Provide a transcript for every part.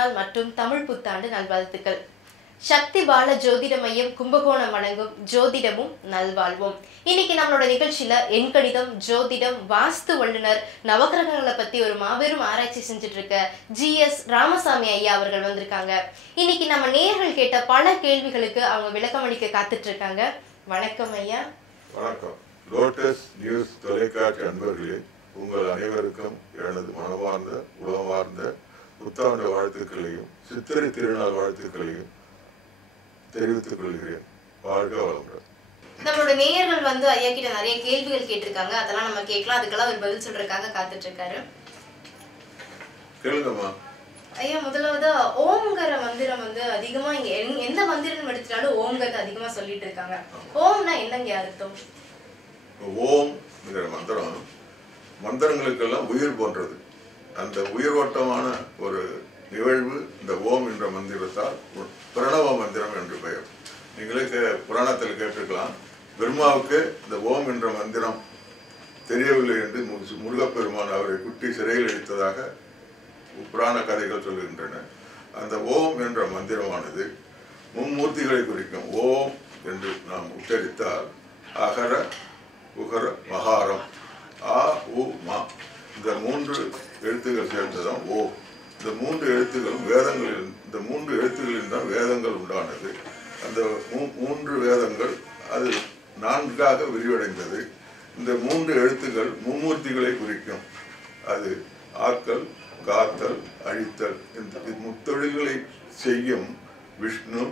திருநாள் மற்றும் தமிழ் புத்தாண்டு நல்வாழ்த்துக்கள். சக்தி பால ஜோதிட மையம் கும்பகோணம் வழங்கும் ஜோதிடமும் நல்வாழ்வும். இன்னைக்கு நம்மளோட நிகழ்ச்சியில எண்கணிதம், ஜோதிடம், வாஸ்து வல்லுநர், நவகிரகங்களை பத்தி ஒரு மாபெரும் ஆராய்ச்சி செஞ்சுட்டு இருக்க GS ராமசாமி ஐயா அவர்கள் வந்திருக்காங்க. இன்னைக்கு நம்ம நேயர்கள் கேட்ட பல கேள்விகளுக்கு அவங்க விளக்கம் அளிக்க காத்துட்டு இருக்காங்க. வணக்கம் ஐயா. வணக்கம். லோட்டஸ் நியூஸ் தொலைக்காட்சி அன்பர்களே, உங்கள் அனைவருக்கும் எனது மனமார்ந்த உளமார்ந்த புத்தாண்டு வாழ்த்துக்களையும் சித்திரை திருநாள் வாழ்த்துக்களையும் தெரிவித்துக் கொள்கிறேன். வாழ்க வளமுடன். நம்மளோட நேயர்கள் ஐயா கிட்ட நிறைய கேள்விகள் கேட்டிருக்காங்க. அதெல்லாம் நம்ம கேட்கலாம். அதுக்கெல்லாம் ஒரு பதில் சொல்றதுக்காக காத்துட்டு இருக்காரு. கேளுங்கம்மா. ஐயா, முதலாவது ஓம்ங்கிற மந்திரம் அதிகமா இங்க எந்த மந்திரம் எடுத்துட்டாலும் ஓம்ங்கிறது அதிகமா சொல்லிட்டு இருக்காங்க. ஓம்னா என்னங்க அர்த்தம்? ஓம்ங்கிற மந்திரம் மந்திரங்களுக்கெல்லாம் உயிர் போன்றது. அந்த உயிரோட்டமான ஒரு நிகழ்வு இந்த ஓம் என்ற மந்திரத்தால் பிரணவ மந்திரம் என்று பெயர். நீங்களே புராணத்தில் கேட்டிருக்கலாம். பிரம்மாவுக்கு இந்த ஓம் என்ற மந்திரம் தெரியவில்லை என்று முருகப்பெருமான் அவரை குட்டி சிறையில் அடித்ததாக புராண கதைகள் சொல்கின்றன. அந்த ஓம் என்ற மந்திரமானது மும்மூர்த்திகளை குறிக்கும். ஓம் என்று நாம் உச்சரித்தால் அகர உகர மகாரம் ஆ உ மா இந்த மூன்று எழுத்துக்கள் சேர்ந்ததான் ஓம். இந்த மூன்று எழுத்துக்களும் வேதங்களில், இந்த மூன்று எழுத்துக்களில் தான் வேதங்கள் உண்டானது. அந்த மூன்று வேதங்கள் அது நான்காக விரிவடைந்தது. இந்த மூன்று எழுத்துக்கள் மும்மூர்த்திகளை குறிக்கும். அது ஆக்கல், காத்தல், அழித்தல். இந்த முத்தொழில்களை செய்யும் விஷ்ணு,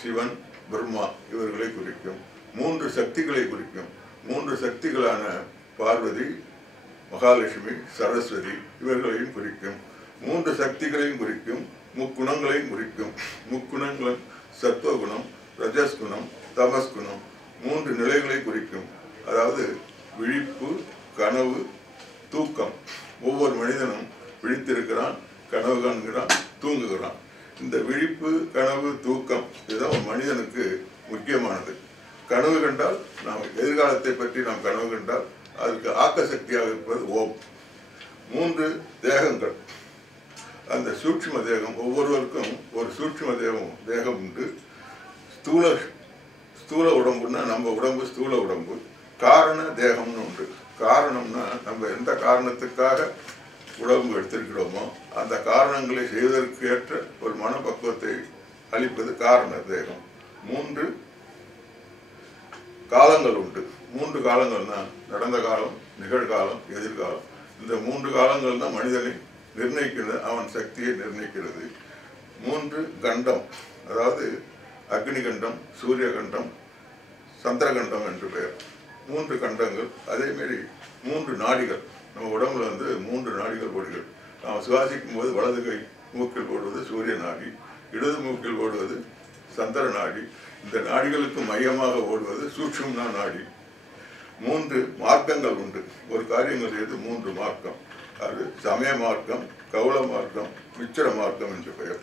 சிவன், பிரம்மா இவர்களை குறிக்கும். மூன்று சக்திகளை குறிக்கும். மூன்று சக்திகளான பார்வதி, மகாலட்சுமி, சரஸ்வதி இவர்களையும் குறிக்கும். மூன்று சக்திகளையும் குறிக்கும். முக்குணங்களையும் குறிக்கும். முக்குணங்களும் சத்துவகுணம், ரஜஸ்குணம், தமஸ்குணம் மூன்று நிலைகளை குறிக்கும். அதாவது விழிப்பு, கனவு, தூக்கம். ஒவ்வொரு மனிதனும் விழித்திருக்கிறான், கனவு காண்கிறான், தூங்குகிறான். இந்த விழிப்பு, கனவு, தூக்கம் இதுதான் ஒரு மனிதனுக்கு முக்கியமானது. கனவு கண்டால் நாம் எதிர்காலத்தை பற்றி நாம் கனவு கண்டால் அதுக்கு ஆக்க சக்தியாக இருப்பது ஓம். மூன்று தேகங்கள். அந்த சூட்சும தேகம், ஒவ்வொருவருக்கும் ஒரு சூட்சும தேகம் உண்டு. ஸ்தூல உடம்புன்னா நம்ம உடம்பு ஸ்தூல உடம்பு. காரண தேகம்னு உண்டு. காரணம்னா நம்ம எந்த காரணத்துக்காக உடம்பு எடுத்திருக்கிறோமோ அந்த காரணங்களை செய்வதற்கு ஏற்ற ஒரு மனப்பக்குவத்தை அளிப்பது காரண தேகம். மூன்று காலங்கள் உண்டு. மூன்று காலங்கள்னா நடந்த காலம், நிகழ்காலம், எதிர்காலம். இந்த மூன்று காலங்கள் தான் மனிதனை நிர்ணயிக்கிறது, அவன் சக்தியை நிர்ணயிக்கிறது. மூன்று கண்டம், அதாவது அக்னி கண்டம், சூரிய கண்டம், சந்திரகண்டம் என்று பெயர். மூன்று கண்டங்கள். அதேமாரி மூன்று நாடிகள். நம்ம உடம்புல மூன்று நாடிகள் ஓடுகிறது. நாம் சுவாசிக்கும் போது வலது கை மூக்கில் ஓடுவது சூரிய நாடி, இடது மூக்கில் ஓடுவது சந்திர நாடி. இந்த நாடிகளுக்கு மையமாக ஓடுவது சூட்சும நாடி. மூன்று மார்க்கங்கள் உண்டு. ஒரு காரியங்கள் செய்து மூன்று மார்க்கம். அது சமய மார்க்கம், கௌள மார்க்கம், மிச்சர மார்க்கம் என்று பெயர்.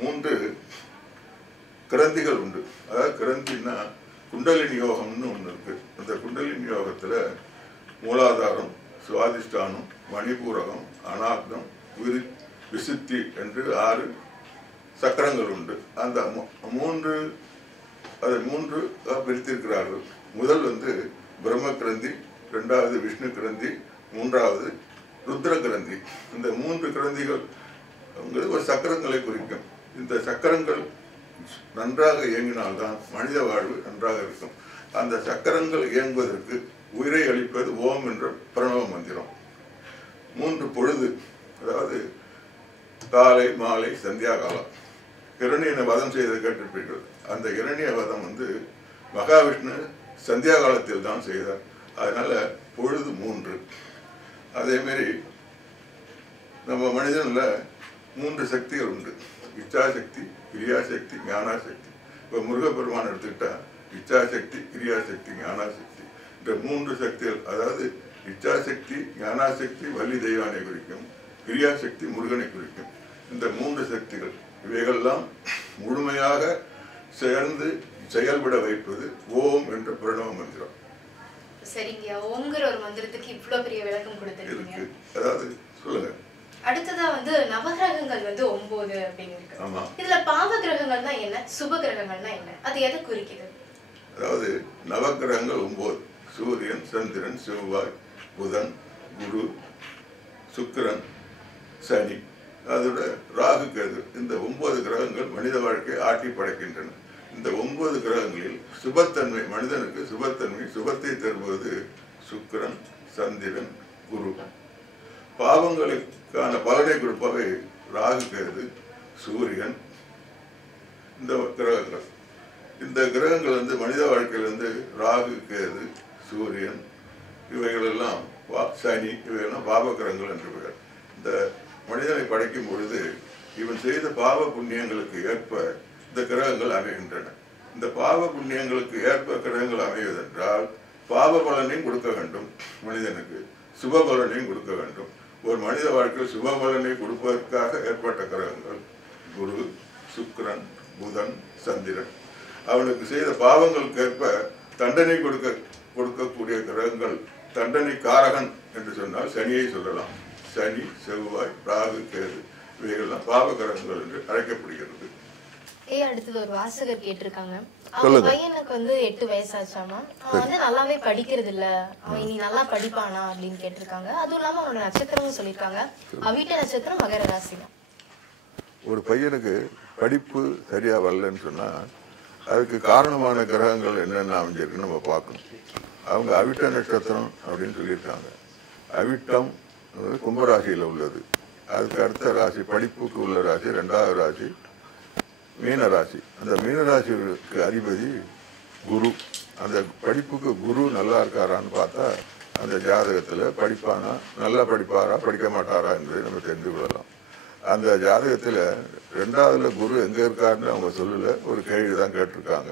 மூன்று கிரந்திகள் உண்டு. அதாவது கிரந்தின்னா குண்டலினி யோகம்னு ஒன்று இருக்கு. அந்த குண்டலினி யோகத்துல மூலாதாரம், சுவாதிஷ்டானம், மணிபூரகம், அநாகம், விசுத்தி என்று 6 சக்கரங்கள் உண்டு. அந்த அதை மூன்று பிரித்திருக்கிறார்கள். முதல் பிரம்ம கிரந்தி, இரண்டாவது விஷ்ணு கிரந்தி, மூன்றாவது ருத்ர கிரந்தி. இந்த மூன்று கிரந்திகள் ஒரு சக்கரங்களை குறிக்கும். இந்த சக்கரங்கள் நன்றாக இயங்கினால்தான் மனித வாழ்வு நன்றாக இருக்கும். அந்த சக்கரங்கள் இயங்குவதற்கு உயிரை அளிப்பது ஓம் என்ற பிரணவ மந்திரம். மூன்று பொழுது, அதாவது காலை, மாலை, சந்தியா காலம். இரணியனை வதம் செய்த கேட்டிருப்பீர்கள். அந்த இரணிய வதம் மகாவிஷ்ணு சந்தியா காலத்தில் தான் செய்தார். அதனால பொழுது 3. அதேமாரி நம்ம மனிதன்ல 3 சக்திகள் உண்டு. இச்சாசக்தி, கிரியாசக்தி, ஞானாசக்தி. இப்போ முருகப்பெருமான் எடுத்துக்கிட்டா இச்சாசக்தி, கிரியாசக்தி, ஞானாசக்தி இந்த 3 சக்திகள். அதாவது இச்சாசக்தி, ஞானாசக்தி வள்ளி தெய்வானை குறிக்கும், கிரியாசக்தி முருகனை குறிக்கும். இந்த 3 சக்திகள் இவைகள்லாம் முழுமையாக சேர்ந்து செயல்பட வைப்பது ஓம் என்ற பிரணவ மந்திரம். சரிங்க. ஓம்ங்கிற ஒரு மந்திரத்துக்கு இவ்வளவு பெரிய விளக்கம் கொடுத்திருக்கீங்க. அதாவது சொல்லுங்க. அடுத்ததா வந்து நவகிரகங்கள் வந்து 9 அப்படின்னு இருக்கு. ஆமா. இதுல பாவ கிரகங்கள்னா என்ன, சுப கிரகங்கள்னா என்ன, அது எதை குறிக்குது? அதாவது நவகிரகங்கள் 9: சூரியன், சந்திரன், செவ்வாய், புதன், குரு, சுக்கிரன், சனி, அதோட ராகு, கேது. இந்த 9 கிரகங்கள் மனித வாழ்க்கையை ஆட்டி படைக்கின்றன. இந்த 9 கிரகங்களில் சுபத்தன்மை, மனிதனுக்கு சுபத்தன்மை, சுபத்தை தருவது சுக்கிரன், சந்திரன், குரு. பாவங்களுக்கான பலனை கொடுப்பவை ராகு, கேது, சூரியன், இந்த கிரகங்கள். இந்த கிரகங்கள் வந்து மனித வாழ்க்கையிலிருந்து ராகு, கேது, சூரியன், இவைகளெல்லாம் சனி, இவையெல்லாம் பாவ கிரகங்கள் என்று பெயர். இந்த மனிதனை படைக்கும் பொழுது இவன் செய்த பாவ புண்ணியங்களுக்கு ஏற்ப இந்த கிரகங்கள் அமைகின்றன. இந்த பாவ புண்ணியங்களுக்கு ஏற்ப கிரகங்கள் அமைவதென்றால் பாவ பலனையும் கொடுக்க வேண்டும், மனிதனுக்கு சுப பலனையும் கொடுக்க வேண்டும். ஒரு மனித வாழ்க்கையில் சுப பலனை கொடுப்பதற்காக ஏற்பட்ட கிரகங்கள் குரு, சுக்கிரன், புதன், சந்திரன். அவனுக்கு செய்த பாவங்களுக்கு ஏற்ப தண்டனை கொடுக்கக்கூடிய கிரகங்கள், தண்டனை காரகன் என்று சொன்னால் சனியை சொல்லலாம். சனி, செவ்வாய், ராகு, கேது இவைகள்லாம் பாவ கிரகங்கள் என்று அழைக்கப்படுகிறது. அடுத்தது ஒரு வாசகர் கேட்டிருக்காங்க, அவங்க பையனுக்கு வந்து 8 வயசாச்சாமா, அவன் வந்து நல்லாவே படிக்கிறது இல்ல, அவன் இனி நல்லா படிப்பானா அப்படின்னு கேட்டிருக்காங்க. அதுவும் இல்லாம அவனோட நட்சத்திரமும் சொல்லியிருக்காங்க, அவிட்ட நட்சத்திரம், மகர ராசி தான். ஒரு பையனுக்கு படிப்பு சரியா வரலன்னு சொன்னா அதுக்கு காரணமான கிரகங்கள் என்னென்ன அமைஞ்சிருக்குன்னு நம்ம பார்க்கணும். அவங்க அவிட்ட நட்சத்திரம் அப்படின்னு சொல்லியிருக்காங்க. அவிட்டம் கும்பராசியில் உள்ளது. அதுக்கு அடுத்த ராசி, படிப்புக்கு உள்ள ராசி 2வது ராசி மீனராசி. அந்த மீனராசிக்கு அதிபதி குரு. அந்த படிப்புக்கு குரு நல்லா இருக்காரான்னு பார்த்தா அந்த ஜாதகத்தில் படிப்பானா, நல்லா படிப்பாரா, படிக்க மாட்டாரா என்று நம்ம தெரிந்து கொள்ளலாம். அந்த ஜாதகத்தில் 2வதுல குரு எங்கே இருக்காருன்னு அவங்க சொல்லல, ஒரு கேள்வி தான் கேட்டிருக்காங்க.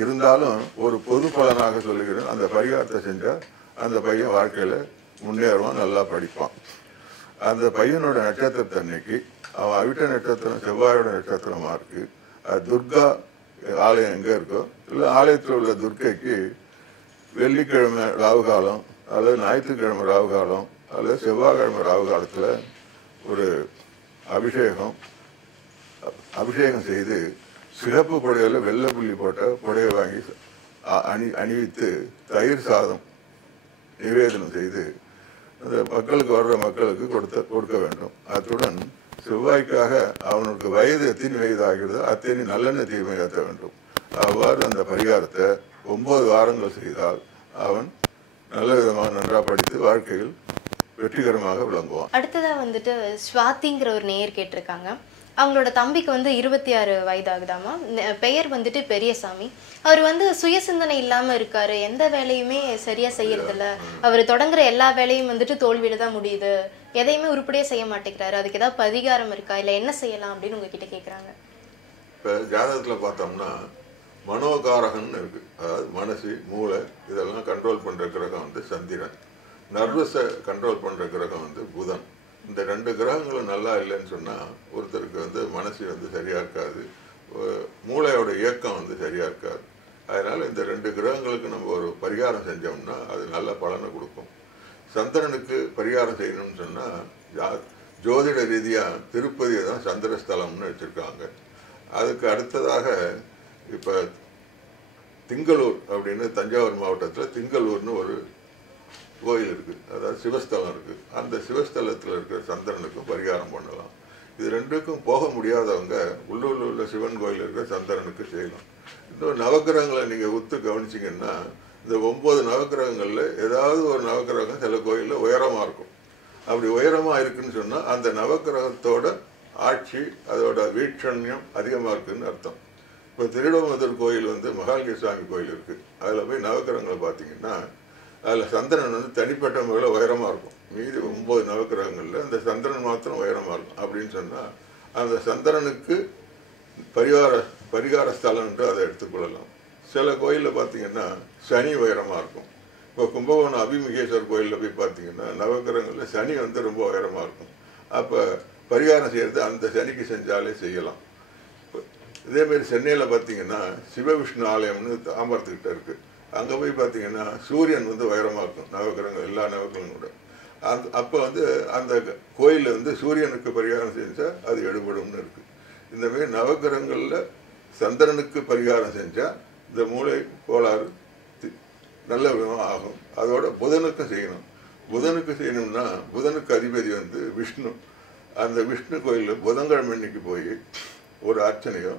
இருந்தாலும் ஒரு பொது பலனாக சொல்லுகிறேன், அந்த பரிகாரத்தை செஞ்சால் அந்த பையன் வாழ்க்கையில் முன்னேறுவான், நல்லா படிப்பான். அந்த பையனோட நட்சத்திரத்தை அன்னைக்கு அவன் அவிட்ட நட்சத்திரம் செவ்வாயோட நட்சத்திரமாக இருக்குது. துர்கா ஆலயம் எங்கே இருக்கோ, இல்லை ஆலயத்தில் உள்ள துர்க்கைக்கு வெள்ளிக்கிழமை ராவு காலம் அல்லது ஞாயிற்றுக்கிழமை ராவு காலம் அல்லது செவ்வாய்க்கிழமை ராவு காலத்தில் ஒரு அபிஷேகம் செய்து சிகப்பு புடையில் வெள்ளை புள்ளி போட்ட புடையை வாங்கி அணிவித்து தயிர் சாதம் நிவேதனம் செய்து அந்த மக்களுக்கு கொடுக்க வேண்டும். அத்துடன் செவ்வாய்க்காக அவனுக்கு வயது எத்தனை வயது ஆகிறதோ அத்தனை நல்லெண்ணெய் தீமை ஏற்ற வேண்டும். அவ்வாறு அந்த பரிகாரத்தை 9 வாரங்கள் செய்தால் அவன் நல்ல விதமாக நன்றாக படித்து வாழ்க்கையில் வெற்றிகரமாக விளங்குவான். அடுத்ததா வந்துட்டு ஸ்வாதிங்கிற ஒரு நேயர் கேட்டிருக்காங்க, அவங்களோட தம்பிக்கு வந்து 26 வயதாகுதாமா, பெயர் வந்துட்டு பெரியசாமி. அவர் வந்து சுய சிந்தனை இல்லாம இருக்காரு, எந்த வேலையுமே சரியா செய்யறதில்ல, அவர் தொடங்குற எல்லா வேலையும் வந்துட்டு தோல்வியில தான் முடியுது, எதையுமே உருப்படியா செய்ய மாட்டேங்கிறாரு, அதுக்கு ஏதாவது பரிகாரம் இருக்கா, இல்ல என்ன செய்யலாம் அப்படின்னு உங்ககிட்ட கேக்குறாங்க. இப்ப ஜாதகத்துல பார்த்தோம்னா மனோகாரகன் இருக்கு, அதாவது மனசு, மூளை இதெல்லாம் கண்ட்ரோல் பண்ற கிரகம் வந்து சந்திரன். நர்வஸை கண்ட்ரோல் பண்ற கிரகம் வந்து புதன். இந்த 2 கிரகங்களும் நல்லா இல்லைன்னு சொன்னால் ஒருத்தருக்கு வந்து மனசு வந்து சரியாக இருக்காது, மூளையோட இயக்கம் வந்து சரியாக இருக்காது. அதனால் இந்த 2 கிரகங்களுக்கு நம்ம ஒரு பரிகாரம் செஞ்சோம்னா அது நல்ல பலனை கொடுக்கும். சந்திரனுக்கு பரிகாரம் செய்யணும்னு சொன்னால் ஜோதிட ரீதியாக திருப்பதியை தான் சந்திரஸ்தலம்னு வச்சுருக்காங்க. அதுக்கு அடுத்ததாக இப்போ திங்களூர் அப்படின்னு தஞ்சாவூர் மாவட்டத்தில் திங்களூர்னு ஒரு கோயில் இருக்குது, அதாவது சிவஸ்தலம் இருக்குது. அந்த சிவஸ்தலத்தில் இருக்கிற சந்திரனுக்கும் பரிகாரம் பண்ணலாம். இது 2க்கும் போக முடியாதவங்க உள்ளூரில் உள்ள சிவன் கோயில் இருக்கிற சந்திரனுக்கு செய்யலாம். இன்னொரு நவக்கிரகங்களை நீங்கள் ஒத்து கவனிச்சிங்கன்னா இந்த 9 நவக்கிரகங்களில் ஏதாவது ஒரு நவக்கிரகம் சில கோயிலில் உயரமாக இருக்கும். அப்படி உயரமாக இருக்குன்னு சொன்னால் அந்த நவக்கிரகத்தோட ஆட்சி, அதோட வீட்சண்யம் அதிகமாக இருக்குதுன்னு அர்த்தம். இப்போ திருடமதுர் கோயில் வந்து மகாலிங்க சுவாமி கோயில் இருக்குது. அதில் போய் நவக்கிரகங்களை பார்த்தீங்கன்னா அதில் சந்திரன் வந்து தனிப்பட்ட முறையில் உயரமாக இருக்கும். மீதி 9 நவக்கிரகங்களில் அந்த சந்திரன் மாத்திரம் உயரமாக இருக்கும். அப்படின்னு சொன்னால் அந்த சந்திரனுக்கு பரிகார ஸ்தலம் என்று அதை எடுத்துக்கொள்ளலாம். சில கோயிலில் பார்த்தீங்கன்னா சனி உயரமாக இருக்கும். இப்போ கும்பகோணம் அபிமுகேஸ்வர் கோயிலில் போய் பார்த்தீங்கன்னா நவக்கிரகங்களில் சனி வந்து ரொம்ப உயரமாக இருக்கும். அப்போ பரிகாரம் செய்கிறது அந்த சனிக்கு செஞ்சாலே செய்யலாம். இதேமாரி சென்னையில் பார்த்தீங்கன்னா சிவவிஷ்ணு ஆலயம்னு தாம்பரத்துக்கிட்ட இருக்குது. அங்கே போய் பார்த்தீங்கன்னா சூரியன் வந்து உயரமாக இருக்கும், நவக்கிரகங்கள் எல்லா நவக்கிரகங்களோட. அப்போ வந்து அந்த கோயிலில் வந்து சூரியனுக்கு பரிகாரம் செஞ்சால் அது எடுபடும்னு இருக்குது. இந்தமாரி நவகிரகங்களில் சந்திரனுக்கு பரிகாரம் செஞ்சால் இந்த மூளை கோளாறு நல்ல விதமாக ஆகும். அதோட புதனுக்கும் செய்யணும். புதனுக்கு செய்யணும்னா புதனுக்கு அதிபதி வந்து விஷ்ணு. அந்த விஷ்ணு கோயிலில் புதன்கிழமை அன்னைக்கு போய் ஒரு அர்ச்சனையோ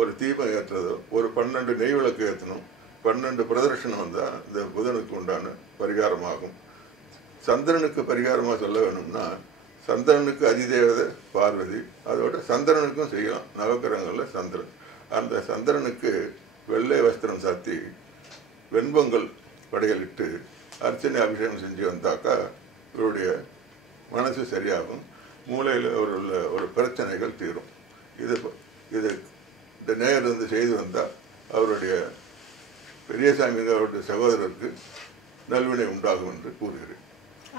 ஒரு தீபம் ஏற்றுறதோ ஒரு 12 நெய் விளக்கு ஏற்றணும். 12 பிரதர்ஷனம் வந்தால் இந்த புதனுக்கு உண்டான பரிகாரமாகும். சந்திரனுக்கு பரிகாரமாக சொல்ல வேணும்னா சந்திரனுக்கு அதிதேவதை பார்வதி. அதோட சந்திரனுக்கும் செய்யலாம். நவக்கிரகங்களில் சந்திரன். அந்த சந்திரனுக்கு வெள்ளை வஸ்திரம் சாத்தி வெண்பொங்கல் படையலிட்டு அர்ச்சனை அபிஷேகம் செஞ்சு வந்தாக்கா இவருடைய மனசு சரியாகும். மூளையில் உள்ள ஒரு பிரச்சனைகள் தீரும். இது இந்த நேயர் வந்து செய்து வந்தால் அவருடைய பெரியசாமி அவருடைய சகோதரருக்கு நல்வினை உண்டாகும் என்று கூறுகிறேன்.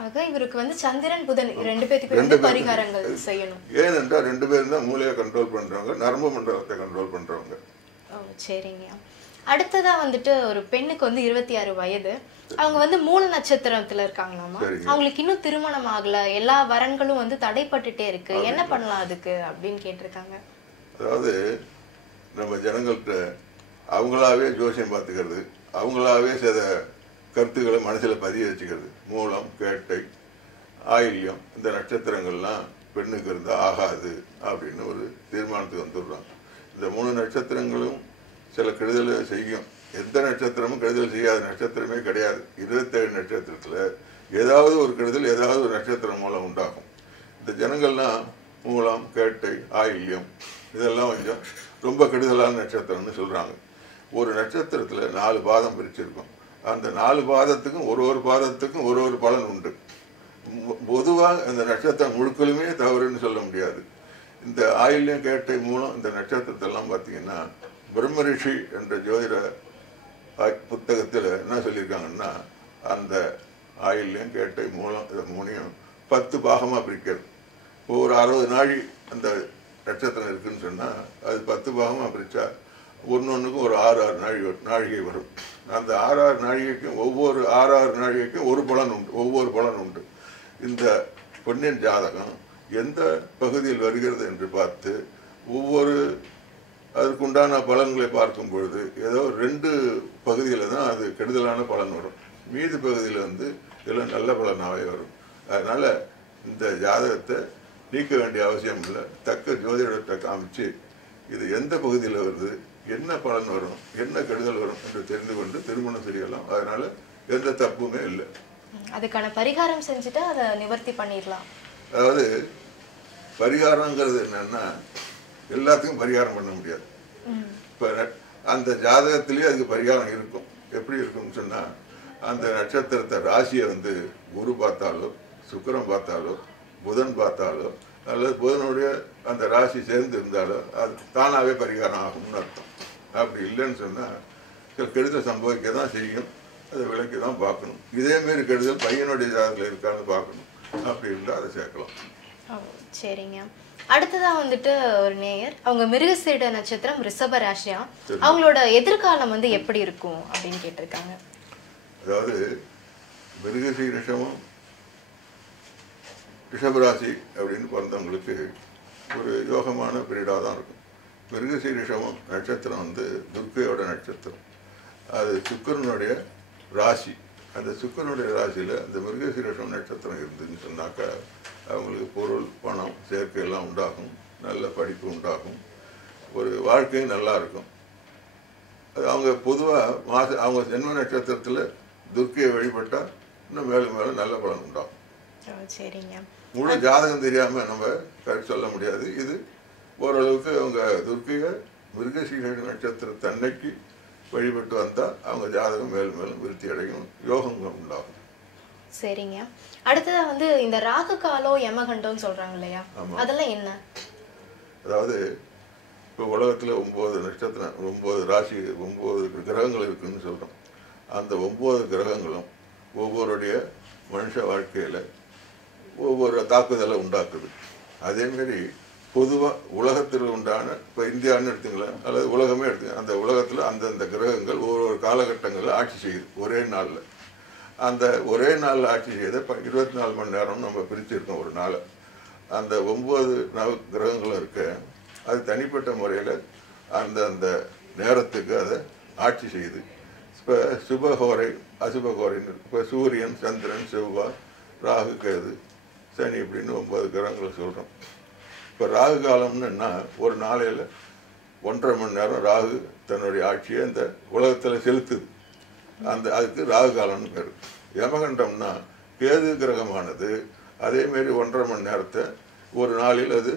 ஆக இவருக்கு வந்து சந்திரன் புதன் 2 பேருக்கு பரிகாரங்கள் செய்யணும். ஏனென்றால் 2 பேரும் தான் மூளையை கண்ட்ரோல் பண்றவங்க, நரம்பு மண்டலத்தை கண்ட்ரோல் பண்றவங்க. ஓ சரிங்க. அடுத்ததா வந்துட்டு ஒரு பெண்ணுக்கு வந்து 26 வயது. அவங்க வந்து மூல நட்சத்திரத்துல இருக்காங்களாமா. அவங்களுக்கு இன்னும் திருமணம் ஆகல, எல்லா வரன்களும் வந்து தடைப்பட்டுட்டே இருக்கு, என்ன பண்ணலாம் அதுக்கு அப்படின்னு கேட்டிருக்காங்க. அதாவது நம்ம ஜனங்கள்கிட்ட அவங்களாவே ஜோசியம் பார்த்துக்கிறது, அவங்களாவே சில கருத்துக்களை மனசில் பதிய வச்சுக்கிறது. மூலம், கேட்டை, ஆயில்யம் இந்த நட்சத்திரங்கள்லாம் பெண்ணுக்கு இருந்தால் ஆகாது அப்படின்னு ஒரு தீர்மானத்துக்கு வந்துடுறாங்க. இந்த 3 நட்சத்திரங்களும் சில கெடுதலை செய்யும். எந்த நட்சத்திரமும் கெடுதல் செய்யாத நட்சத்திரமே கிடையாது. 27 நட்சத்திரத்தில் ஏதாவது ஒரு கெடுதல் ஏதாவது ஒரு நட்சத்திரம் மூலம் உண்டாகும். இந்த ஜனங்கள்லாம் மூலம், கேட்டை, ஆயில்யம் இதெல்லாம் கொஞ்சம் ரொம்ப கெடுதலான நட்சத்திரம்னு சொல்கிறாங்க. ஒரு நட்சத்திரத்தில் 4 பாதம் பிரிச்சிருக்கும். அந்த 4 பாதத்துக்கும் ஒரு பாதத்துக்கும் ஒரு பலன் உண்டு. பொதுவாக அந்த நட்சத்திரம் முழுக்களுமே தவறுன்னு சொல்ல முடியாது. இந்த ஆயில்யம், கேட்டை, மூலம் இந்த நட்சத்திரத்தெல்லாம் பார்த்தீங்கன்னா பிரம்ம ரிஷி என்ற ஜோதிட புத்தகத்தில் என்ன சொல்லியிருக்காங்கன்னா அந்த ஆயில்யம், கேட்டை, மூலம் இதை 3 10 பாகமாக பிரிக்கிறது. ஒரு 60 நாழி அந்த நட்சத்திரம் இருக்குன்னு சொன்னால் அது 10 பாகமாக பிரித்தா ஒன்றுக்கும் ஒரு 6 நாழிகை வரும். அந்த 6 நாழிகைக்கும் ஒவ்வொரு 6 நாழிகைக்கும் ஒரு பலன் உண்டு, ஒவ்வொரு பலன் உண்டு. இந்த பொன்னின் ஜாதகம் எந்த பகுதியில் வருகிறது என்று பார்த்து ஒவ்வொரு அதுக்குண்டான பலன்களை பார்க்கும் பொழுது ஏதோ 2 பகுதியில் தான் அது கெடுதலான பலன் வரும். மீதி பகுதியில் வந்து இதெல்லாம் நல்ல பலனாகவே வரும். அதனால் இந்த ஜாதகத்தை நீக்க வேண்டிய அவசியம் இல்லை. தக்க ஜோதிடத்தை காமிச்சு இது எந்த பகுதியில் வருது, என்ன பலன் வரும், என்ன கெடுதல் வரும் என்று தெரிந்து கொண்டு திருமணம் செய்யலாம். அதனால் எந்த தப்புமே இல்லை. அதுக்கான பரிகாரம் செஞ்சுட்டு அதை நிவர்த்தி பண்ணிடலாம். அதாவது பரிகாரங்கிறது என்னன்னா எல்லாத்துக்கும் பரிகாரம் பண்ண முடியாது. இப்போ அந்த ஜாதகத்திலேயே அதுக்கு பரிகாரம் இருக்கும். எப்படி இருக்கும்னு சொன்னால் அந்த நட்சத்திரத்தை ராசியை வந்து குரு பார்த்தாலோ, சுக்கிரன் பார்த்தாலோ, புதன் பார்த்தாலோ அல்லது புதனுடைய அந்த ராசி சேர்ந்து இருந்தாலோ அது தானாகவே பரிகாரம் ஆகும்னு அர்த்தம். அப்படி இல்லைன்னு சொன்னால் சில கெடுதல் சம்பவிக்க தான் செய்யும். அதை விலைக்கு தான் பார்க்கணும். இதேமாரி கெடுதல் பையனுடைய ஜாதகத்தில் இருக்கான்னு பார்க்கணும். அப்படி இருந்தால் அதை சேர்க்கலாம். சரிங்க. அடுத்ததா வந்துட்டு ஒரு நேயர், அவங்க மிருகசீட நட்சத்திரம் ரிஷப ராசியா, அவங்களோட எதிர்காலம் வந்து எப்படி இருக்கும் அப்படின்னு கேட்டிருக்காங்க. அதாவது மிருகசீரிஷமும் ரிஷபராசி அப்படின்னு பிறந்தவங்களுக்கு ஒரு யோகமான பீரியடாக தான் இருக்கும். மிருகசீரிஷமும் நட்சத்திரம் வந்து துர்க்கையோட நட்சத்திரம். அது சுக்கிரனுடைய ராசி. அந்த சுக்கிரனுடைய ராசியில் அந்த மிருகசீரிஷம் நட்சத்திரம் இருந்துன்னு சொன்னாக்கா அவங்களுக்கு பொருள், பணம், சேர்க்கை எல்லாம் உண்டாகும். நல்ல படிப்பு உண்டாகும். ஒரு வாழ்க்கையும் நல்லா இருக்கும். அது அவங்க பொதுவாக அவங்க ஜென்ம நட்சத்திரத்தில் துர்க்கையை வழிபட்டால் இன்னும் மேலும் மேலும் நல்ல பலன் உண்டாகும். சரிங்க. முழு ஜாதகம் தெரியாமல் நம்ம கரெக்ட் சொல்ல முடியாது. இது ஓரளவுக்கு அவங்க துர்க்கையை மிருகசீரிஷ நட்சத்திரத்தை அன்னைக்கு வழிபட்டு வந்தால் அவங்க ஜாதகம் மேலும் மேலும் விருத்தி அடையும், யோகம் உண்டாகும். சரிங்க. அடுத்தது வந்து இந்த ராகு காலம், யமகண்டம்னு சொல்றாங்க இல்லையா, அதெல்லாம் என்ன? அதாவது இப்போ உலகத்தில் 9 நட்சத்திரம், 9 ராசி, 9 கிரகங்கள் இருக்குன்னு சொல்கிறோம். அந்த 9 கிரகங்களும் ஒவ்வொருடைய மனுஷ வாழ்க்கையில் ஒவ்வொரு தாக்குதலை உண்டாக்குது. அதேமாரி பொதுவாக உலகத்தில் உண்டான இப்போ இந்தியான்னு எடுத்துங்களேன் அல்லது உலகமே எடுத்துங்க, அந்த உலகத்தில் அந்தந்த கிரகங்கள் ஒவ்வொரு காலகட்டங்களில் ஆட்சி செய்யுது ஒரே நாளில். அந்த ஒரே நாள் ஆட்சி செய்த 24 மணி நேரம் நம்ம பிரிச்சிருக்கோம் ஒரு நாள். அந்த 9 நவ கிரகங்களும் இருக்கு. அது தனிப்பட்ட முறையில் அந்த நேரத்துக்கு அதை ஆட்சி செய்யுது. இப்போ சுபஹோரை அசுபஹோரைன்னு இப்போ சூரியன், சந்திரன், செவ்வாய், ராகு, கேது, சனி இப்படின்னு 9 கிரகங்களை சொல்கிறோம். இப்போ ராகு காலம்னுன்னா ஒரு நாளையில் 1.5 மணி நேரம் ராகு தன்னுடைய ஆட்சியை இந்த உலகத்தில் செலுத்துது. அதுக்கு ராகு காலம்னு பேர். யமகண்டம்னா கேது கிரகமானது அதேமாரி 1.5 மணி நேரத்தை ஒரு நாளில் அது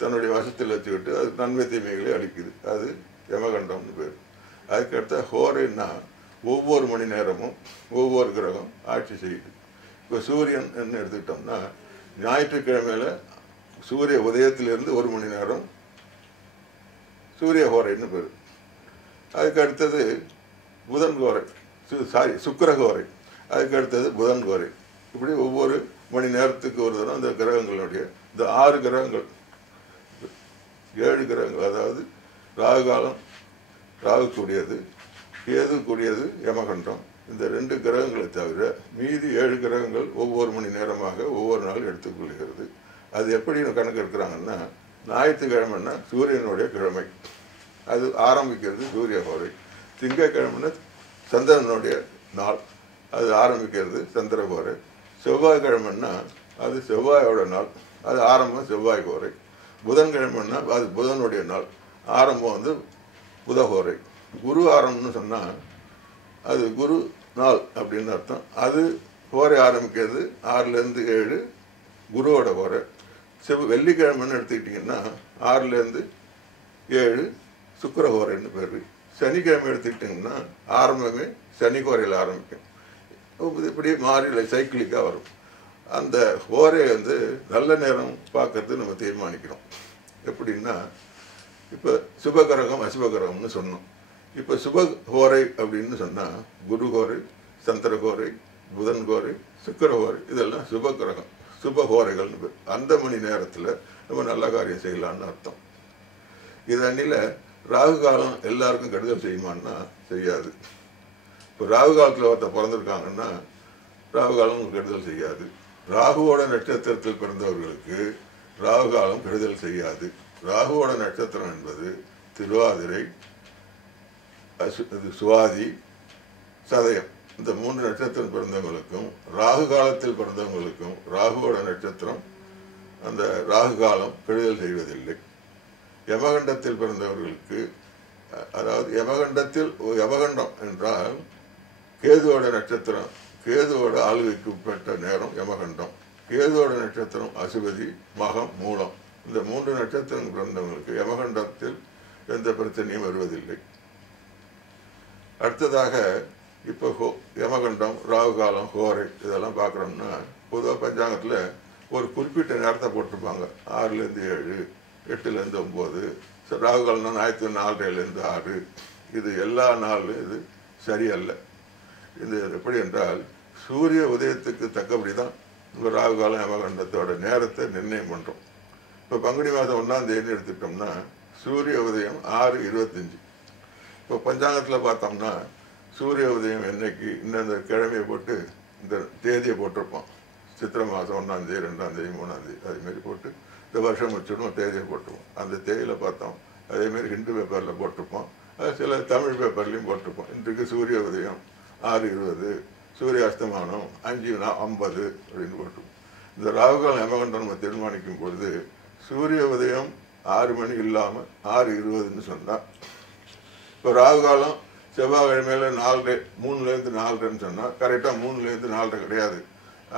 தன்னுடைய வசத்தில் வச்சுக்கிட்டு அது நன்மை தீமைகளை அளிக்குது. அது யமகண்டம்னு பேர். அதுக்கடுத்த ஹோரைன்னா ஒவ்வொரு மணி நேரமும் ஒவ்வொரு கிரகம் ஆட்சி செய்யுது. இப்போ சூரியன் என்ன எடுத்துக்கிட்டோம்னா ஞாயிற்றுக்கிழமையில் சூரிய உதயத்திலிருந்து 1 மணி நேரம் சூரிய ஹோரைன்னு பேர். அதுக்கு அடுத்தது புதன் கோரை, சுக்கிரகோரை. அதுக்கு அடுத்தது புதன் கோரை. இப்படி ஒவ்வொரு மணி நேரத்துக்கு ஒரு தரம் அந்த கிரகங்களுடைய இந்த 6 கிரகங்கள் 7 கிரகங்கள், அதாவது ராகு காலம் ராகு கூடியது, கேது கூடியது யமகண்டம், இந்த 2 கிரகங்களை தவிர மீதி 7 கிரகங்கள் ஒவ்வொரு மணி நேரமாக ஒவ்வொரு நாள் எடுத்துக்கொள்கிறது. அது எப்படி கணக்கு எடுக்கிறாங்கன்னா ஞாயிற்றுக்கிழமைன்னா சூரியனுடைய கிழமை, அது ஆரம்பிக்கிறது சூரிய ஹோரை. திங்கக்கிழமைன்னா சந்திரனுடைய நாள், அது ஆரம்பிக்கிறது சந்திர ஹோரை. செவ்வாய்க்கிழமைன்னா அது செவ்வாயோட நாள், அது ஆரம்பம் செவ்வாய் ஹோரை. புதன்கிழமைன்னா அது புதனுடைய நாள், ஆரம்பம் புதஹோரை. குரு ஆரம்பம்னு சொன்னால் அது குரு நாள் அப்படின்னு அர்த்தம். அது ஹோரை ஆரம்பிக்கிறது 6லேருந்து 7 குருவோட ஹோரை. வெள்ளிக்கிழமைன்னு எடுத்துக்கிட்டிங்கன்னா 6லேருந்து 7 சுக்கிரஹோரைன்னு பேர். சனிக்கிழமை எடுத்துக்கிட்டிங்கன்னா ஆரம்பமே சனி ஹோரையில் ஆரம்பிக்கும். இப்படி மாறி சைக்கிளிக்காக வரும். அந்த ஹோரை நல்ல நேரம் பார்க்கறது நம்ம தீர்மானிக்கிறோம். எப்படின்னா இப்போ சுபகிரகம் அசுபகிரகம்னு சொன்னோம். இப்போ சுபஹோரை அப்படின்னு சொன்னால் குரு ஹோரை, சந்திர ஹோரை, புதன் ஹோரை, சுக்கிர ஹோரை, இதெல்லாம் சுபகிரகம், சுபஹோரைகள்னு பேர். அந்த மணி நேரத்தில் நம்ம நல்ல காரியம் செய்யலான்னு அர்த்தம். இதனில் ராகு காலம் எல்லாருக்கும் கெடுதல் செய்யுமான்னா செய்யாது. இப்போ ராகு காலத்தில் ஒருத்தர் பிறந்திருக்காங்கன்னா ராகு காலம் கெடுதல் செய்யாது. ராகுவோட நட்சத்திரத்தில் பிறந்தவர்களுக்கு ராகு காலம் கெடுதல் செய்யாது. ராகுவோட நட்சத்திரம் என்பது திருவாதிரை, சுவாதி, சதயம். இந்த 3 நட்சத்திரம் பிறந்தவங்களுக்கும் ராகு காலத்தில் பிறந்தவங்களுக்கும் ராகுவோட நட்சத்திரம் அந்த ராகு காலம் கெடுதல் செய்வதில்லை. யமகண்டத்தில் பிறந்தவர்களுக்கு, அதாவது யமகண்டம் என்றால் கேதுவோட நட்சத்திரம், கேதுவோட ஆளுகைக்கு உட்பட்ட நேரம் யமகண்டம். கேதுவோட நட்சத்திரம் அசுபதி, மகம், மூலம். இந்த 3 நட்சத்திரம் பிறந்தவங்களுக்கு யமகண்டத்தில் எந்த பிரச்சனையும் வருவதில்லை. அடுத்ததாக இப்போ யமகண்டம், ராகு காலம், ஹோரை இதெல்லாம் பார்க்குறோம்னா பொதுவாக பஞ்சாங்கத்தில் ஒரு குறிப்பிட்ட நேரத்தை போட்டிருப்பாங்க. 6லேருந்து 7, 8லேருந்து 9. ராகு காலம்னா ஞாயிற்று 4:30லேருந்து 6. இது எல்லா நாளும் இது சரியல்ல. இது எப்படி என்றால் சூரிய உதயத்துக்கு தக்கபடி தான் இப்போ ராகு காலம் யமகண்டத்தோட நேரத்தை நிர்ணயம் பண்ணுறோம். இப்போ பங்குனி மாதம் 1ஆம் தேதி எடுத்துட்டோம்னா சூரிய உதயம் 6:25. இப்போ பஞ்சாங்கத்தில் பார்த்தோம்னா சூரிய உதயம் என்னைக்கு இந்த கிழமையை போட்டு இந்த தேதியை போட்டிருப்போம். சித்திரை மாதம் 1ஆம் தேதி, 2ஆம் தேதி, 3ஆம் தேதி, அதுமாரி போட்டு இந்த வருஷம் முடிச்சிடும் தேதியை போட்டிருப்போம். அந்த தேதியில் பார்த்தோம். அதேமாரி ஹிந்து பேப்பரில் போட்டிருப்போம், அது சில தமிழ் பேப்பர்லேயும் போட்டிருப்போம். இன்றைக்கு சூரிய உதயம் 6:20, சூரிய அஸ்தமானம் 5:50 அப்படின்னு போட்டிருப்போம். இந்த ராகுகாலம் யமகண்டம் நம்ம தீர்மானிக்கும் பொழுது சூரிய உதயம் 6 மணி இல்லாமல் 6:20ன்னு சொன்னால், இப்போ ராகுகாலம் செவ்வாய்க்கிழமையில 3லேருந்து 4:30ன்னு சொன்னால் கரெக்டாக 3லேருந்து 4:30 கிடையாது.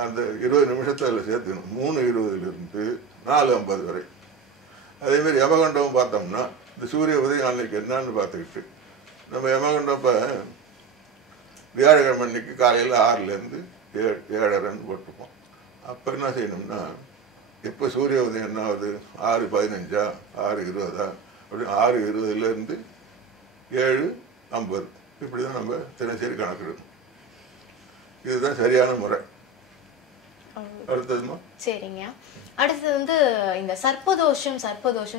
அந்த 20 நிமிஷத்தை அதில் சேர்த்துக்கணும். 3:20லிருந்து 4:50 வரை. அதேமாரி யமகண்டம் பார்த்தோம்னா இந்த சூரிய உதயம் அன்னைக்கு என்னன்னு பார்த்துக்கிட்டு நம்ம யமகண்டம் இப்போ வியாழக்கிழமை அன்னைக்கு காலையில் 6லேருந்து 7:30ன்னு போட்டிருப்போம். அப்போ என்ன செய்யணும்னா இப்போ சூரிய உதயம் என்ன ஆகுது? 6:15, 6:20 அப்படி 6:20லேருந்து 7:50 இப்படி தான் நம்ம தினசரி கணக்கிடணும். இதுதான் சரியான முறை. அடுத்ததுமா சரிங்க. அடுத்தது இந்த சர்ப்பதோஷம்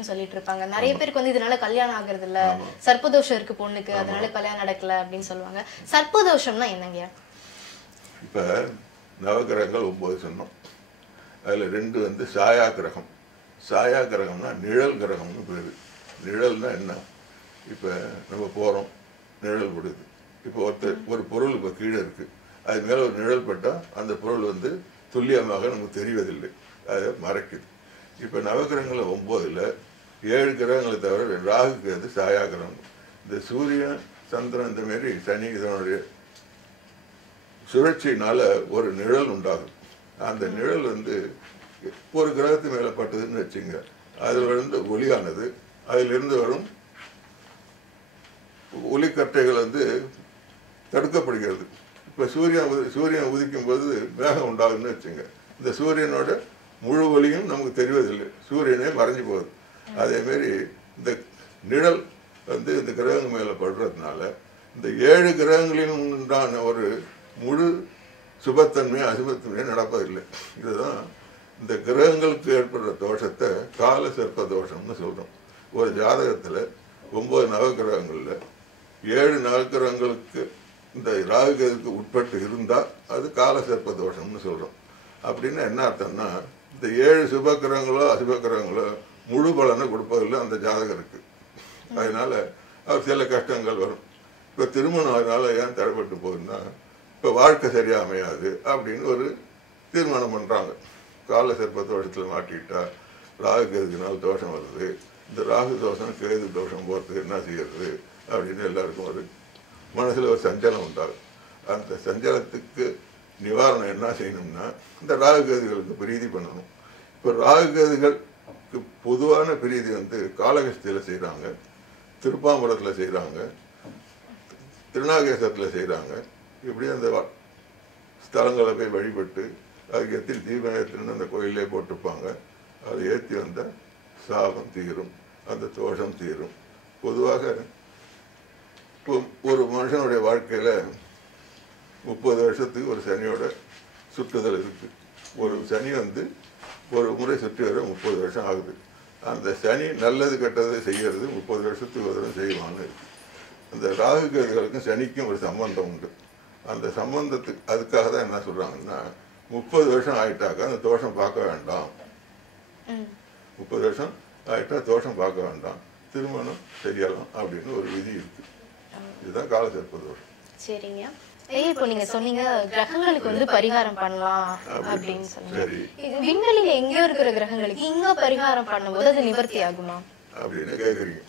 சொல்லிட்டு இருப்பாங்க. நிறைய பேருக்கு இதனால கல்யாணம் ஆகுறது இல்ல, சர்ப்பதோஷம் இருக்கு பொண்ணுக்கு, அதனால கல்யாணம் நடக்கல அப்படின்னு சொல்லுவாங்க. சர்ப்பதோஷம்னா என்னங்க? இப்போ நவகிரகங்கள் 9 சொன்னோம். அதில் 2 வந்து சாயா கிரகம். சாயா கிரகம்னா நிழல் கிரகம்னு பேர். நிழல்னா என்ன? இப்போ நம்ம போகிறோம், நிழல் விடுது. இப்போ ஒரு பொருள் இப்போ கீழே இருக்குது, அது மேலே ஒரு நிழல் பட்டால் அந்த பொருள் வந்து துல்லியமாக நமக்கு தெரிவதில்லை, அதை மறைக்குது. இப்போ நவகிரகங்களில் 9ல் 7 கிரகங்களை தவிர ராகுக்கு வந்து சாயா கிரகம். இந்த சூரியன் சந்திரன் இந்த மாரி சனி இதனுடைய சுழற்சியினால ஒரு நிழல் உண்டாகும். அந்த நிழல் வந்து ஒரு கிரகத்து மேலே பட்டதுன்னு வச்சுங்க, அதில் இருந்து ஒளியானது, அதிலிருந்து வரும் ஒளிக்கற்றைகள் வந்து தடுக்கப்படுகிறது. இப்போ சூரியன் உதிக்கும் போது மேகம் உண்டாகுன்னு வச்சுங்க, இந்த சூரியனோட முழு ஒளியும் நமக்கு தெரிவதில்லை, சூரியனே மறைஞ்சு போகுது. அதேமாரி இந்த நிழல் வந்து இந்த கிரகங்கள் மேலே படுறதுனால இந்த 7 கிரகங்களிலும் உண்டான ஒரு முழு சுபத்தன்மை அசுபத்தன்மை நடப்பதில்லை. இதுதான் இந்த கிரகங்களுக்கு ஏற்படுற தோஷத்தை கால சர்ப்ப தோஷம்னு சொல்கிறோம். ஒரு ஜாதகத்தில் 9 நவகிரகங்களில் 7 நவகிரகங்களுக்கு இந்த ராகுகேதுக்கு உட்பட்டு இருந்தால் அது கால சர்ப்ப தோஷம்னு சொல்கிறோம். அப்படின்னா என்ன அர்த்தம்னா, இந்த 7 சுபக்கிரகங்களோ அசுபக்கிரகங்களோ முழு பலனை கொடுப்பதில்லை அந்த ஜாதகம் இருக்குது. அதனால அவர் சில கஷ்டங்கள் வரும். இப்போ திருமணம் அதனால ஏன் தடைப்பட்டு போகுதுன்னா, இப்போ வாழ்க்கை சரியாக அமையாது அப்படின்னு ஒரு தீர்மானம் பண்ணுறாங்க. கால சர்ப்ப தோஷத்தில் மாட்டிக்கிட்டா ராகு கேதுக்குனால தோஷம் வருது, இந்த ராகு தோஷம் கேது தோஷம் போகிறதுக்கு என்ன செய்யறது அப்படின்னு எல்லாருக்கும் ஒரு மனசில் ஒரு சஞ்சலம் உண்டாகும். அந்த சஞ்சலத்துக்கு நிவாரணம் என்ன செய்யணும்னா, இந்த ராகு கேதுகளுக்கு பிரீதி பண்ணணும். இப்போ ராகு கேதுகளுக்கு பொதுவான பிரீதி வந்து காளகஸ்தியில் செய்கிறாங்க, திருப்பாம்பரத்தில் செய்கிறாங்க, திருநாகேசத்தில் செய்கிறாங்க. இப்படி அந்த ஸ்தலங்களை போய் வழிபட்டு அதுக்கு எத்தி தீபம் ஏற்றுன்னு அந்த கோயிலே போட்டுப்பாங்க. அதை ஏற்றி வந்தால் சாபம் தீரும், அந்த தோஷம் தீரும். பொதுவாக ஒரு மனுஷனுடைய வாழ்க்கையில் 30 வருஷத்துக்கு ஒரு சனியோட சுற்றுதல் இருக்குது. ஒரு சனி வந்து ஒரு முறை சுற்றி வர 30 வருஷம் ஆகுது. அந்த சனி நல்லது கெட்டதை செய்கிறது 30 வருஷத்துக்கு ஒரு தடவை செய்வான்னு இருக்குது. அந்த ராகு கேதுகளுக்கும் சனிக்கும் ஒரு சம்பந்தம் உண்டு. அந்த சம்பந்தத்துக்கு அதுக்காக தான் என்ன சொல்கிறாங்கன்னா, 30 வருஷம் ஆகிட்டாக்கா அந்த தோஷம் பார்க்க வேண்டாம், 30 வருஷம் ஆகிட்டா தோஷம் பார்க்க வேண்டாம், திருமணம் செய்யலாம் அப்படின்னு ஒரு விதி இருக்கு. இதுதான் கால சர்ப்ப தோஷம். சரிங்க. இப்போ நீங்க சொன்னீங்க கிரகங்களுக்கு வந்து பரிகாரம் பண்ணலாம் அப்படின்னு சொன்னீங்க. விண்வெளியில எங்கேயோ இருக்கிற கிரகங்களுக்கு இங்க பரிகாரம் பண்ணும்போது அது நிவர்த்தி ஆகுமா அப்படின்னு கேட்குறீங்க.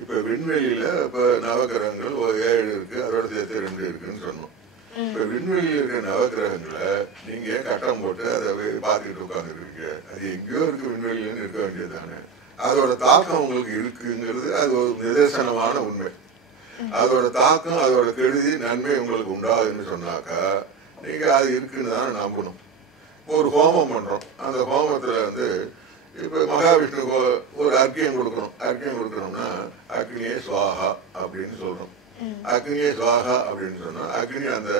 இப்போ விண்வெளியில இப்போ நவகிரகங்கள் 7 இருக்கு, அதோட சேர்த்து 2 இருக்குன்னு சொன்னோம். இப்போ விண்வெளியில் இருக்கிற நவகிரகங்களை நீங்க ஏன் கட்டம் போட்டு அதை பார்த்துக்கிட்டு உட்காந்துருக்கீங்க? அது எங்கேயோ இருக்கு, விண்வெளியிலன்னு இருக்க வேண்டியது தானே. அதோட தாக்கம் உங்களுக்கு இருக்குங்கிறது அது ஒரு நிதர்சனமான உண்மை. அதோட தாக்கம் அதோட கெடுதி நன்மை உங்களுக்கு உண்டாகுதுன்னு சொன்னாக்கா நீங்க அது இருக்குன்னு தானே நம்பணும். ஒரு ஹோமம் பண்றோம், அந்த ஹோமத்துல வந்து இப்ப மகாவிஷ்ணுக்கு ஒரு அர்க்கியம் கொடுக்கணும். அர்க்கியம் கொடுக்கணும்னா அக்னியே சுவாகா அப்படின்னு சொல்றோம். அக்னியே சுவாகா அப்படின்னு சொன்னா அக்னி அந்த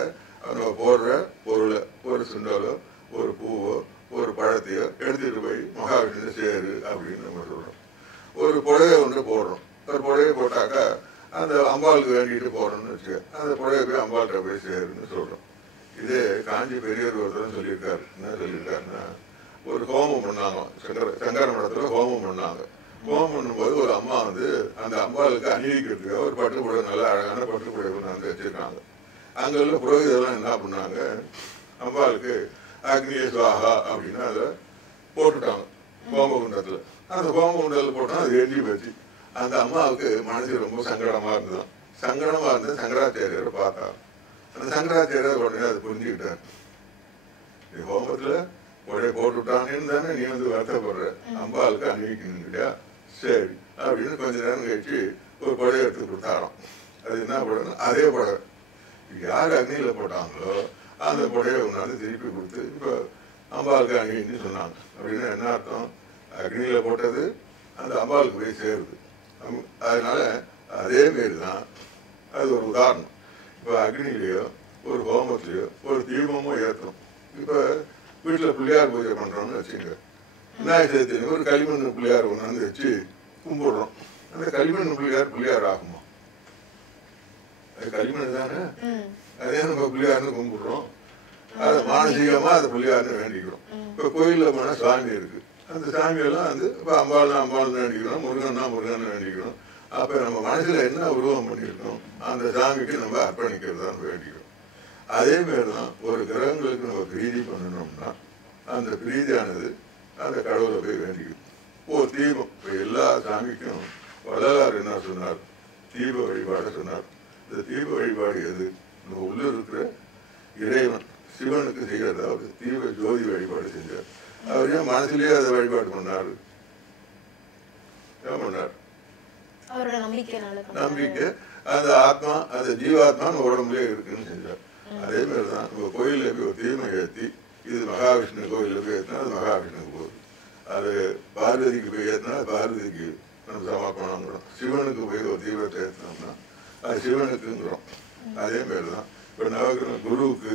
நம்ம போடுற பொருளை, ஒரு சுண்டலோ ஒரு பூவோ ஒரு பழத்தையோ எடுத்துட்டு போய் மகாவிஷ்ணு சேரு அப்படின்னு நம்ம சொல்றோம். ஒரு புடவை ஒன்று போடுறோம், ஒரு புடவை போட்டாக்கா அந்த அம்பாளுக்கு வேண்டிட்டு போறோம்னு வச்சுக்க, அந்த புடவை போய் அம்பாள்கிட்ட போய் சேருன்னு சொல்றோம். இதே காஞ்சி பெரியவர் ஒருத்தர் சொல்லியிருக்காரு. என்ன சொல்லியிருக்காருன்னா, ஒரு ஹோமம் பண்ணாங்க, சங்கர மடத்துல ஹோமம் பண்ணாங்க. ஹோமம் பண்ணும்போது ஒரு அம்மா வந்து அந்த அம்பாளுக்கு அணிவிக்கிறதுக்காக ஒரு பட்டு புடவை, நல்ல அழகான பட்டு புடவை கொண்டாந்து வச்சிருக்காங்க. அங்கே உள்ள புரோகிதெல்லாம் என்ன பண்ணாங்க, அம்பாளுக்கு அக்னியே சுவாகா அப்படின்னு அதை போட்டுட்டாங்க ஹோமகுண்டத்தில். அந்த ஹோமகுண்டத்தில் போட்டால் அது எரிஞ்சு போச்சு. அந்த அம்மாவுக்கு மனசு ரொம்ப சங்கடமா இருந்ததும். சங்கடமா இருந்து சங்கராச்சாரியரை பார்த்தா, அந்த சங்கராச்சாரியர் உடனே அதை புரிஞ்சுக்கிட்டார். ஹோமத்துல உடைய போட்டுவிட்டானேன்னு தானே நீ வந்து வருத்தப்படுற, அம்பாளுக்கு அணிவிக்கணும் இல்லையா, சரி அப்படின்னு கொஞ்ச நேரம் கழிச்சு ஒரு புடவை எடுத்து கொடுத்தாராம். அது என்ன புடவை? அதே புடவை யார் அக்னியில போட்டாங்களோ அந்த புடவை ஒன்றாந்து திருப்பி கொடுத்து இப்போ அம்பாளுக்கு அணிவின்னு சொன்னாங்க. அப்படின்னா என்ன அர்த்தம்? அக்னியில போட்டது அந்த அம்பாளுக்கு போய் சேருது. அதனால அதே மாரி தான் அது ஒரு உதாரணம். இப்போ அக்னிலேயோ ஒரு ஹோமத்திலையோ ஒரு தீபமோ ஏற்றணும். இப்போ வீட்டில் பிள்ளையார் பூஜை பண்ணுறோம்னு வச்சுங்க, விநாயகர் சதுர்த்தி ஒரு களிமண் பிள்ளையார் ஒன்று வச்சு கும்பிடுறோம். அந்த களிமண் பிள்ளையார் ஆகுமா? அது களிமண் தானே, அதே நம்ம பிள்ளையார்னு கும்பிடுறோம். அது மானசீகமா அதை பிள்ளையாருன்னு வேண்டிக்கிறோம். இப்ப கோயில்ல போனா சாமி இருக்கு, அந்த சாமியெல்லாம் வந்து இப்ப அம்பாள்னா அம்பாள்னு வேண்டிக்கிறோம், முருகன்னா முருகன்னு வேண்டிக்கிறோம். அப்ப நம்ம மனசுல என்ன உருவம் பண்ணிருக்கோம் அந்த சாமிக்கு நம்ம அர்ப்பணிக்கிறது தான் வேண்டிக்கிறோம். அதே மாதிரிதான் ஒரு கிரகங்களுக்கு நம்ம பிரீதி பண்ணணும்னா அந்த பிரீதியானது அந்த கடவுளை போய் வேண்டிக்கணும். தீபம் இப்ப எல்லா சாமிக்கும் வள்ளலார் என்ன சொன்னார், தீப வழிபாடு சொன்னார். இந்த தீப வழிபாடு எது, நம்ம உள்ள இருக்கிற இறைவன் சிவனுக்கு செய்யறது. அவர் தீப ஜோதி வழிபாடு செஞ்சார். அவர் ஏன் மனசுலயே அதை வழிபாடு பண்ணாரு, ஏன் பண்ணார்? நம்பிக்கை. அந்த ஆத்மா அந்த ஜீவாத்மா உடம்புலயே இருக்குன்னு செஞ்சார். அதே மாதிரிதான் நம்ம கோயில போய் ஒரு தீமை ஏற்றி, இது மகாவிஷ்ணு கோயில போய் ஏற்றினா அது மகாவிஷ்ணுக்கு போகுது, அது பார்வதிக்கு போய் ஏற்றினா பார்வதிக்கு நம்ம சமர்ப்பணங்கிறோம், சிவனுக்கு போய் ஒரு தீபத்தை ஏற்றினோம்னா அது சிவனுக்குங்கிறோம். அதே மாதிரிதான் இப்ப நவகிரக குருவுக்கு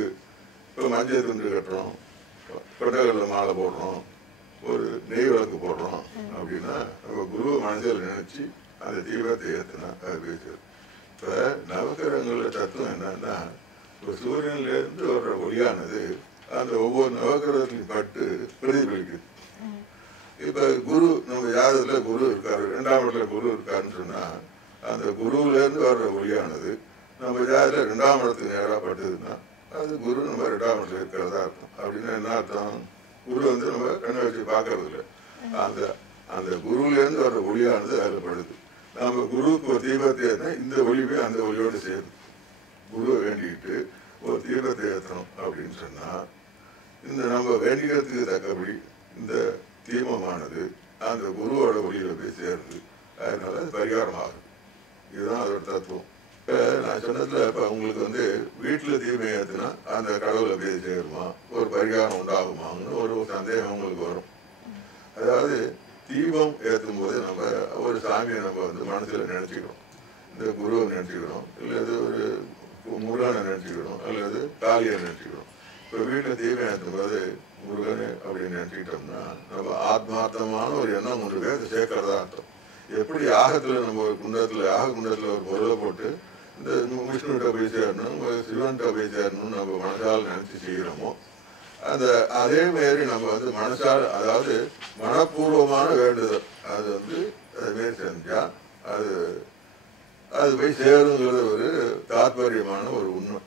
இப்ப மஞ்சள் துண்டு கட்டுறோம், கொண்டகல்ல மாலை போடுறோம், ஒரு நெய் விளக்கு போடுறோம் அப்படின்னா நம்ம குருவை மனதில் நினைச்சு அந்த தீபத்தை ஏற்றினா அது பேசுது. இப்ப நவகிரகங்களோட தத்துவம் என்னன்னா, இப்ப சூரியன்ல இருந்து வர்ற ஒளியானது அந்த ஒவ்வொரு நவகிரகத்திலையும் பட்டு பிரதிபலிக்குது. இப்ப குரு நம்ம ஜாதகத்துல குரு இருக்காரு, 2ஆம் இடத்துல குரு இருக்காருன்னு சொன்னா அந்த குருவுல இருந்து வர்ற ஒளியானது நம்ம ஜாதகத்துல 2ஆம் இடத்துக்கு நேரா பட்டதுன்னா அது குரு நம்ம 2ஆம் இடத்துல இருக்கிறதா அர்த்தம். அப்படின்னா என்ன அர்த்தம், குரு வந்து நம்ம கண்ணை வச்சு பார்க்கறது இல்லை, அந்த அந்த குருவுல இருந்து வர்ற ஒளியானது அதில் படுது. நம்ம குருவுக்கு ஒரு தீபத்தை ஏற்றினா இந்த ஒளி போய் அந்த ஒளியோடு சேருது. குருவை வேண்டிக்கிட்டு ஒரு தீபத்தை ஏற்றணும் அப்படின்னு சொன்னா இந்த நம்ம வேண்டிக்கிறதுக்கு தக்கபடி இந்த தீபமானது அந்த குருவோட ஒளியில போய் சேருது. அதனால அது பரிகாரமாகுது. இதுதான் அதோட தத்துவம். இப்ப நான் சொன்னதுல இப்ப உங்களுக்கு வந்து வீட்டுல தீபம் ஏத்துனா அந்த கடவுளை போய் சேருமா, ஒரு பரிகாரம் உண்டாகுமான்னு ஒரு சந்தேகம் உங்களுக்கு வரும். அதாவது தீபம் ஏற்றும் போது நம்ம ஒரு சாமியை நம்ம வந்து மனசுல நினைச்சுக்கிறோம், இந்த குருவை நினைச்சுக்கிறோம், இல்லது ஒரு முருகனை நினைச்சுக்கிறோம், அல்லது காளியை நினைச்சுக்கிறோம். இப்ப வீட்டுல தீபம் ஏற்றும் போது முருகனு அப்படின்னு நினைச்சுக்கிட்டோம்னா நம்ம ஆத்மார்த்தமான ஒரு எண்ணம் ஒன்று பேர் சேர்க்கறதா அர்த்தம். எப்படி யாகத்துல நம்ம ஒரு குண்டத்துல யாக குண்டத்துல ஒரு பொருளை போட்டு இந்த விஷ்ணுகிட்ட போய் சேரணும், சிவன்கிட்ட போய் சேரணும்னு நம்ம மனசால் நினைச்சு செய்யறோமோ அந்த அதே மாதிரி நம்ம வந்து மனசால், அதாவது மனப்பூர்வமான வேண்டுதல் அது வந்து அதுமாரி செஞ்சா அது அது போய் சேருங்கிறது ஒரு தாற்பயமான ஒரு உண்மை.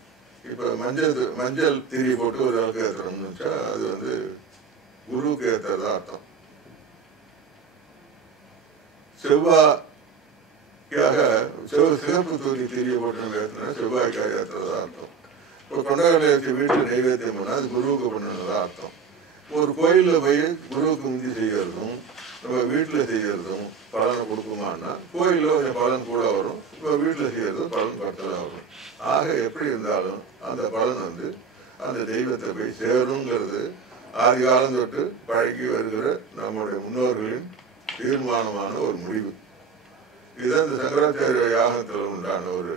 இப்ப மஞ்சள் திரி போட்டு ஒரு ஆளுக்கு ஏற்றுறோம்னு வச்சா அது வந்து குருவுக்கு ஏற்றுறதா அர்த்தம். செவ்வாய்க்காக சிகப்பு தூக்கி திரிய போட்டு நம்ம ஏற்றினா செவ்வாய்க்காக ஏற்றுறதா அர்த்தம். இப்போ கொண்டகல்ல ஏற்றி வீட்டில் நைவேத்தியம் பண்ணால் அது குருவுக்கு பண்ணணுதான் அர்த்தம். ஒரு கோயிலில் போய் குருவுக்கு முந்தி செய்யறதும் நம்ம வீட்டில் செய்யறதும் பலனை கொடுக்குமான்னா கோயிலில் கொஞ்சம் பலன் கூட வரும், இப்போ வீட்டில் செய்யறதும் பலன் பட்டதாக வரும். ஆக எப்படி இருந்தாலும் அந்த பலன் வந்து அந்த தெய்வத்தை போய் சேருங்கிறது ஆதி காலம் தொட்டு பழகி வருகிற நம்முடைய முன்னோர்களின் தீர்மானமான ஒரு முடிவு. இதுதான் இந்த சங்கராச்சாரிய யாகத்தில் உண்டான ஒரு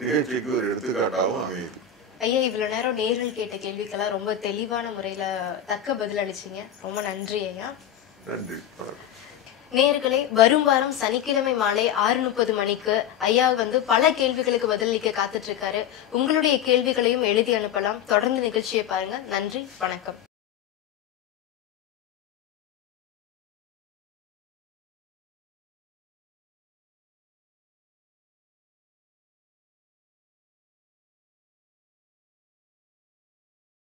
நிகழ்ச்சிக்கு ஒரு எடுத்துக்காட்டாகவும் அமையுது. ஐயா, இவ்வளவு நேரம் நேரில் கேட்ட கேள்விக்கெல்லாம் ரொம்ப தெளிவான முறையில தக்க பதில் அளிச்சீங்க. ரொம்ப நன்றி ஐயா. நன்றி. நேயர்களே, வரும் வாரம் சனிக்கிழமை மாலை 6:30 மணிக்கு ஐயா வந்து பல கேள்விகளுக்கு பதிலளிக்க காத்துட்டு இருக்காரு. உங்களுடைய கேள்விகளையும் எழுதி அனுப்பலாம். தொடர்ந்து நிகழ்ச்சியை பாருங்க. நன்றி, வணக்கம்.